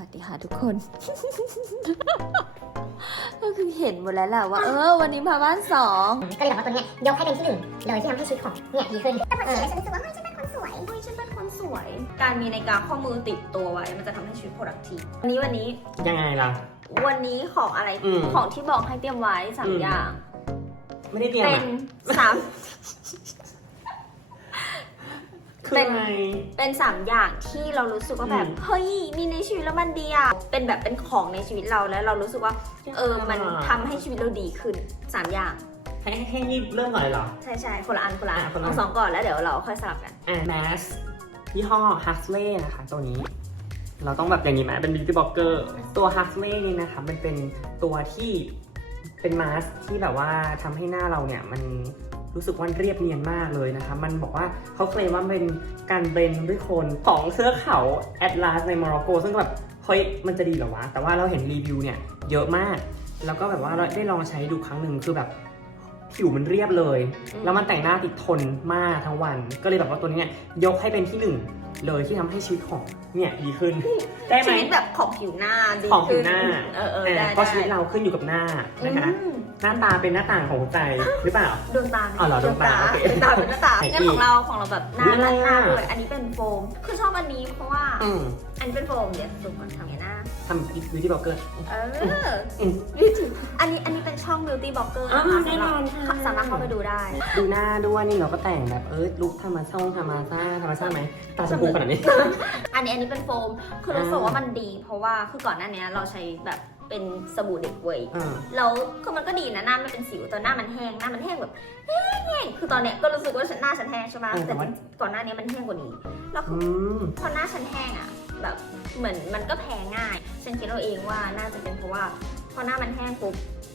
วัสดีค่ะทุกคน ก็คือเห็นหมดแล้วแหละว่า เออ วันนี้มาบ้านสองก็เลยบอกว่าตัวเนี้ยยกให้เป็นที่หนึ่งเลยที่ทำให้ชีวิตของเนี่ยดีขึ้นแต่พอเอเห็อนแล้วฉัฉันนรู้สึกว่าเฮ้ยฉันเป็นคนสวยเฮ้ยฉันเป็นคนสวย การมีนาฬิกาข้อมือติดตัวไว้ มันจะทำให้ชีวิต productive วันนี้วันนี้ ยังไงล่ะ วันนี้ของอะไรอืม ของที่บอกให้เตรียมไว้สามอืมอย่าง ไม่ได้เตรียมเป็อะนสาม คือเป็นอะไรเป็นสามอย่างที่เรารู้สึกว่าแบบอืมเฮ้ยมีในชีวิตแล้วมันดีอะเป็นแบบเป็นของในชีวิตเราแล้วเรารู้สึกว่า เออมันทำให้ชีวิตเราดีขึ้นสามอย่างให้ให้นี่เริ่มก่อนเลยเหรอ ใช่ใช่คนละอันคนละอันอะคนละอันเอาสองก่อนแล้วเดี๋ยวเราค่อยสลับกันอ่าแมสยี่ห้อ h u x l e y นะคะตัวนี้ เราต้องแบบอย่างนี้ไหมเป็น beauty blogger ตัว h u x l e y นี่นะคะมันเป็นตัวที่เป็นมาสที่แบบว่าทำให้หน้าเราเนี่ยมัน รู้สึกว่าเรียบเนียนมากเลยนะคะ มันบอกว่าเขาเคลมว่าเป็นการเบรนด้วยคนของเสื้อเขาแอตลาสในโมร็อกโก ซึ่งแบบเฮ้ยมันจะดีเหรอวะ แต่ว่าเราเห็นรีวิวเนี่ยเยอะมาก แล้วก็แบบว่าเราได้ลองใช้ดูครั้งหนึ่งคือแบบผิวมันเรียบเลย แล้วมันแต่งหน้าติดทนมากทั้งวัน ก็เลยแบบว่าตัวนี้เนี่ยยกให้เป็นที่หนึ่ง เลยที่ทำให้ชีวิตของเนี่ยดีขึ้น ได้ไหมชีวิตแบบของผิวหน้าดีของผิวหน้าขึ้เออเอออ่าได้เพราะชีวิตได้เราขึ้นอยู่กับหน้านะคะ อืมหน้าตาเป็นหน้าต่างของหัวใจหรือเปล่า ดวงตาอ๋อเหรอดวงตาโอเคดวงตาเป็นหน้าตาไหนงั้นอีกของเราของเราแบบหน้าอุ๊ยอะไรหน้าอะด้วยอันนี้เป็นโฟม คือชอบอันนี้เพราะว่า อืมอั นนี้เป็นโฟมเดี๋ยวสุ่มก่อนทำไงหน้าทำ beauty blogger เอออืมวิธีอันนี้อันนี้เป็นช่อง beauty blogger อ่านะคะแน่สำหนรับอนค่ะ สามารถเข้าไปดูได้ ดูหน้าด้วยนี่เราก็แต่งแบบเออลุคธรรมชาติธรรมชาติธรรมชาติไหมตาชมพูขนาดนี้ อันนี้อันนี้เป็นโฟม คือรู้สึกว่ามันดี เพราะว่าคือก่อนหน้านี้เราใช้แบบเป็นสบู่เด็กเว้ย อ่า แล้วคือมันก็ดีนะหน้ามันเป็นสิวแต่หน้ามันแห้งหน้ามันแห้งแบบแห้งๆคือตอนเนี้ยก็รู้สึกว่าฉันหน้าฉันแห้งใช่ไหมเออแต่แต่ว่า ก่อนหน้านี้มันแห้งกว่านี้แล้วคือือมพอหน้าฉันแห้งอะ แบบเหมือนมันก็แพ้ง่าย ฉันคิดเอาเองว่าน่าจะเป็นเพราะว่าพอหน้ามันแห้งปุ๊บ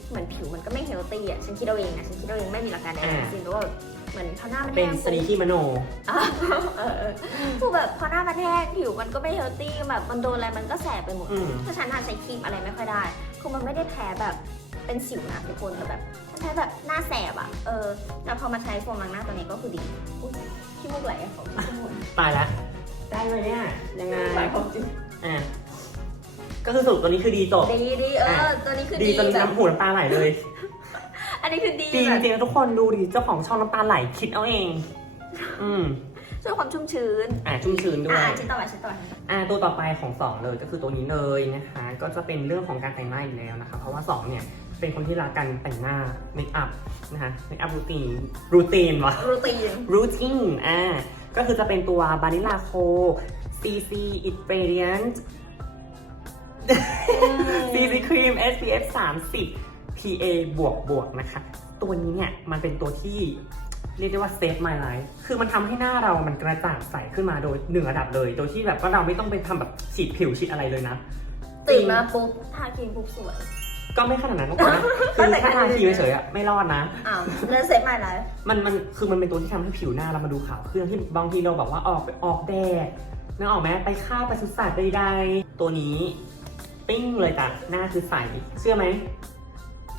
เหมือนผิวมันก็ไม่เฮลตี้อะฉันคิดเอาเองนะฉันคิดเอาเองไม่มีหลักการใดๆทั้งสิ้นแต่ว่าเหมือนพอหน้ามันเป็แห้นงสนีที่มโนอะเออเออคือแบบพอหน้ามันแห้งผิวมันก็ไม่เฮลตี้แบบมันโดนอะไรมันก็แสบไปหมดอืมคือฉันอะใช้ครีมอะไรไม่ค่อยได้คือมันไม่ได้แพ้แบบเป็นสิวนะทุกคนแต่แบบมันแพ้แบบหน้าแสบอะเออแต่พอมาใช้โฟมล้างหน้าตัวนี้ก็คือดีอุ๊ยขี้มูกไหลอะของขี้มูก ตายแล้ว ได้เลยเนี่ยยังไงไหลของจริงอะก็คือสรุปตัวนี้คือดีจบ ดีดีเอออะตัวนี้คือดีดีจนแบบน้ำหูน้ำตาไหลเลยอันนี้คือดีดีแบจบริงๆทุกคนดูดิเจ้าของช่องน้ำตาไหลคิดเอาเอง อืมช่วยความชุ่มชื้นอะชุ่มชื้นด้วอะยชิ้นต่อไปชิ้นต่อไปอะตัวต่อไปของสองเลยก็คือตัวนี้เลยนะคะ ก็จะเป็นเรื่องของการแต่งหน้าอีกแล้วนะคะ เพราะว่าสองเนี่ยเป็นคนที่รักการแต่งหน้าเมคอัพนะคะเมคอัพรูทีนรูทีนวะรูทีนรูทีนอ่า ก็คือจะเป็นตัว Vanilla Co CC Ingredient CC Cream SPF 30 PA บวกบวกนะคะ ตัวนี้เนี่ยมันเป็นตัวที่เรียกได้ว่า save my life คือมันทำให้หน้าเรามันกระจ่างใสขึ้นมาโดยหนึ่งระดับเลย โดยที่แบบว่าเราไม่ต้องไปทำแบบฉีดผิวฉีดอะไรเลยนะ ตื่นมาปุ๊บทาครีมปุ๊บสวย ก็ไม่ขนาดนั้นหรอกนะคือแค่ทาครีมเฉยๆอะไม่รอดนะ อ้าวเลิศเซฟใหม่เลยมันมันคือมันเป็นตัวที่ทำให้ผิวหน้าเรามาดูขาวขึ้นที่บางทีเราแบบว่าออกไปออกแดดนึกออกไหมไปข้าวไปสุดสัตว์ใดๆตัวนี้ ปิ้งเลยจ้ะหน้าคือใสเชื่อไหม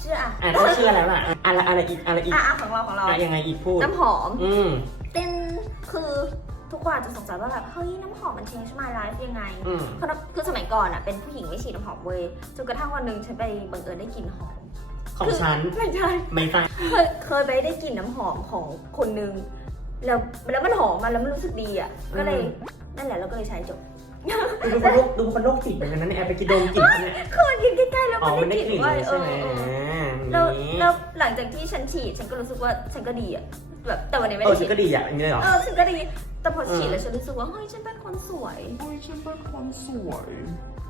เชื่ออะอะต้องเชื่อแล้วล่ะอะอะไรอะไรอีกอะไรอีกอะอะของเราของเราอะยังไงอีกพูดน้ำหอม อืมเป็นคือ ทุกคนอาจจะสงสัยว่าแบบเฮ้ยน้ำหอมมัน change my life ยังไงอืม คือคือสมัยก่อนอะเป็นผู้หญิงไม่ฉีดน้ำหอมเว้ยจนกระทั่งวันหนึ่งฉันไปบังเอิญได้กลิ่นหอมของฉัน ไม่ใช่ ไม่ใช่เคยเคยไปได้กลิ่นน้ำหอมของคนหนึงแล้วแล้วมันหอมมาแล้วมันรู้สึกดีอะก็เลยนั่นแหละเราก็เลยใช้จบดูเป็นคนโรคดูเป็นคนโรคจิตเหมือนกันนะเนี่ยแอบไปกินดมกลิ่นเขาเนี่ยคือมันยืนใกล้ๆแล้วอ๋อมันมันได้ได้กกลิ่ลิ่นนว่าเลยเอใช่อไหมเอออ่าแล้วนี่แล้วหลังจากที่ฉันฉีดฉันก็รู้สึกว่าฉันก็ดีอะแบบแต่วันนี้ไม่เออได้ฉัฉีนดก็ดีอะอย่างนี้เลยเหรอ เออฉันก็ดี แต่พอฉีดเออแล้วฉันรู้สึกว่าเฮ้ยฉันเป็นคนสวยเฮ้ยฉันเป็นคนสวย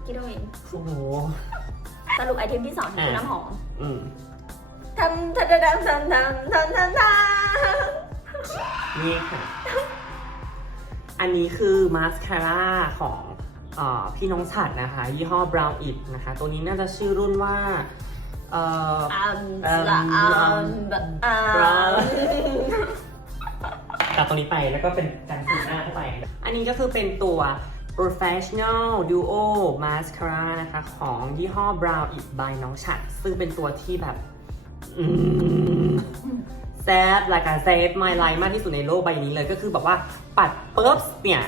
คิดเอาเองโอ้โหสรุปไอเทมที่สองคือน้ำหอมอืมทำทำทำทำทำทำทำทำนี่ค่ะ อันนี้คือมาสคาร่าของเออพี่น้องฉัดนะคะ ยี่ห้อ Brown It นะคะ ตัวนี้น่าจะชื่อรุ่นว่าเอ่ออัมเอิ่มละอัมแบบอัมตัดตัวนี้ไปแล้วก็เป็นการสูหันนี้ก็คือเป็นตัว professional duo mascara นะคะ ของยี่ห้อ Brow It by น้องฉัด ซึ่งเป็นตัวที่แบบแซฟรายการเซฟ my life มากที่สุดในโลกใบนี้เลยก็คือแบบว่าปัดปุ๊บเนี่ย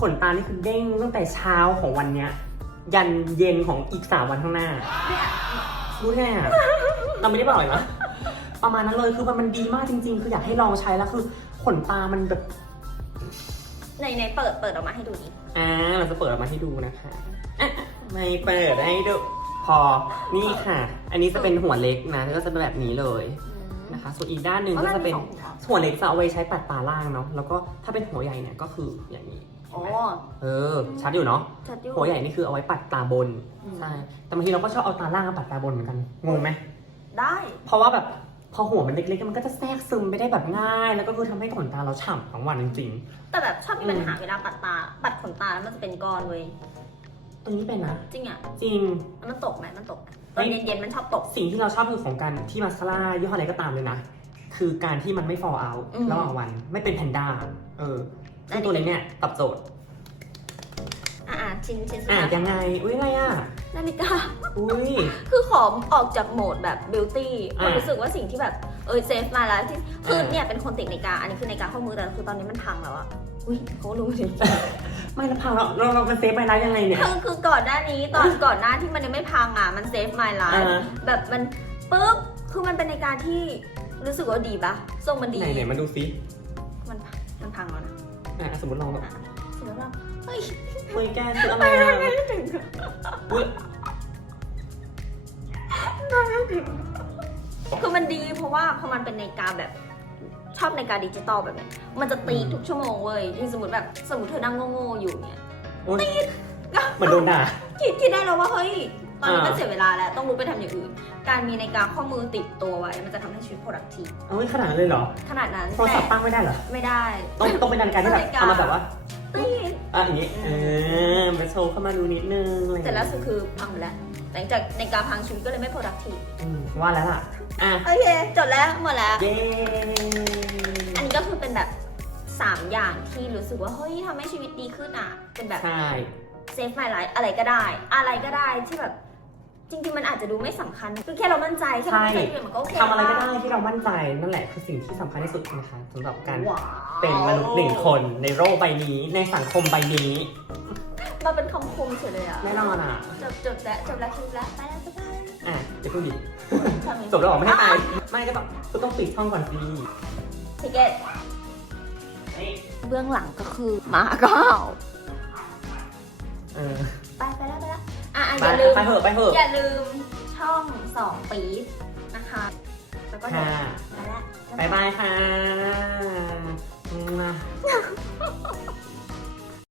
ขนตานี่คือเด้งตั้งแต่เช้าของวันเนี้ย ยันเย็นของอีกสามวันข้างหน้ารู้แค่เราไม่ได้บอกเลยนะประมาณนั้นเลยคือมันมันดีมากจริง ๆ คืออยากให้ลองใช้แล้วคือขนตามันแบบ ในในเปิดเปิดออกมาให้ดูดิอ่าเราจะเปิดออกมาให้ดูนะคะอะไม่เปิดให้ดูพอนี่ค่ะ อันนี้จะเป็นหัวเล็กนะก็จะเป็นแบบนี้เลยนะคะ ส่วนอีกด้านหนึ่งก็จะเป็นหัวเล็กจะเอาไว้ใช้ปัดตาล่างเนาะแล้วก็ถ้าเป็นหัวใหญ่เนี่ยก็คืออย่างนี้โอ้เออ ชัดอยู่เนาะชัดอยู่หัวใหญ่นี่คือเอาไว้ปัดตาบนอืมใช่แต่บางทีเราก็ชอบเอาตาล่างมาปัดตาบนเหมือนกันงงไหมได้ เพราะว่าแบบ พอหัวมันเล็กๆ มันก็จะแทรกซึมไม่ได้แบบง่าย แล้วก็คือทำให้ขนตาเราฉ่ำทั้งวันจริงแต่แบบชอบมีปัญหาอืมเวลาปัดตา ปัดขนตาแล้วมันจะเป็นก้อนเว้ย ๆ ตรงนี้เป็นนะ จริงอะ จริงแล้วมันตกไหมมันตกไหมตอนเย็นๆมันชอบตก สิ่งที่เราชอบคือของการที่มาสคาร่ายี่ห้ออะไรก็ตามเลยนะ คือการที่มันไม่ fall out อืมระหว่างวันไม่เป็นแพนด้าเออซึ่งตัวนี้เนี่ยตอบโจทย์อ่า ชิ้นชิ้นสุดอะท้ายยังไง อุ้ยอะไรอะ นาฬิกา อุ้ย คือขอออกจากโหมดแบบบิวตี้อ่ารู้สึกว่าสิ่งที่แบบเออเซฟมาแล้วที่คืออ่าเนี่ยเป็นคนติดนาฬิกา อันนี้คือนาฬิกาข้อมือแต่คือตอนนี้มันพังแล้วอะอุ้ยเขารู้ดิไม่แล้วพังเราเราเราเป็นเซฟไปแล้วยังไงเนี่ย คือคือก่อนหน้านี้ตอนก่อนหน้าที่มันยังไม่พังอะมันเซฟ my อ่า life แบบมันปุ๊บคือมันเป็นนาฬิกาที่รู้สึกว่าดีปะทรงมันดีไหนไหนมาดูซิมันมันพังแล้วนะ อะสมมติลองแบบสมมติว่า เฮ้ยเฮ้ยแกซื้ออะไรอะอุ้ยคือมันดีเพราะว่าพอมันเป็นนาฬิกาแบบชอบนาฬิกาดิจิตอลแบบเนี้ยมันจะตีทุกชั่วโมงเว้ยที่สมมติแบบสมมติเธอนั่งโง่ๆอยู่เนี่ยอุ๊ยเหมือนโดนด่าคิดคิดได้แล้วว่าเฮ้ยตอนนี้อ่ามัมันเสียเวลาแล้วต้องรู้ไปทำอย่างอื่น การมีนาฬิกาข้อมือติดตัวไว้ มันจะทำให้ชีวิต productive เอาไว้ขนาดนั้นเลยเหรอ ขนาดนั้นโทรศัพท์ตั้งไม่ได้เหรอ ไม่ได้ ต้องต้องเป็นนาฬิกาที่แบบนาฬิกาเอามาแบบว่าตีด อะอย่างนี้เออมาโชว์เข้ามาดูนิดนึงอะไรอย่างแต่เงี้ยแล้วสุดคือพังไปแล้วหลังจากนาฬิกาพังชีวิตก็เลยไม่ productive อืมว่าแล้วล่ะ อะ โอเค จบแล้วหมดแล้ว เย้ อันนี้ก็คือเป็นแบบ 3 อย่างที่รู้สึกว่า เฮ้ยทำให้ชีวิตดีขึ้นอะ เป็นแบบ ใช่ save my life อะไรก็ได้ อะไรก็ได้ที่แบบ จริงๆมันอาจจะดูไม่สำคัญคือแค่เรามั่นใจแค่เรามั่นใจที่อื่นมันก็โอเคทำอะไรก็ได้ที่เรามั่นใจนั่นแหละคือสิ่งที่สำคัญที่สุดนะคะสำหรับการว้าวเป็นมนุษย์หนึ่งคนในโลกใบนี้ในสังคมใบนี้มาเป็นคำคมเฉยเลยอะแน่นอนอะจบจบแล้วจบแล้วคลิปแล้วไปแล้วบ๊ายบายอะอย่าเพิ่งดิทำไงจบแล้วเหรอไม่ให้ตายไม่ก็ต้องก็ต้องปิดช่องก่อนสิทิเกตนี่เบื้องหลังก็คือหมาเก้าเออ อะอะอไปย่าลืม ไปเถอะไปเถอะอย่าลืมช่องสองปี๊ดนะคะ แล้วก็เดี๋ยวค่ะไปแล้วบายบายค่ะ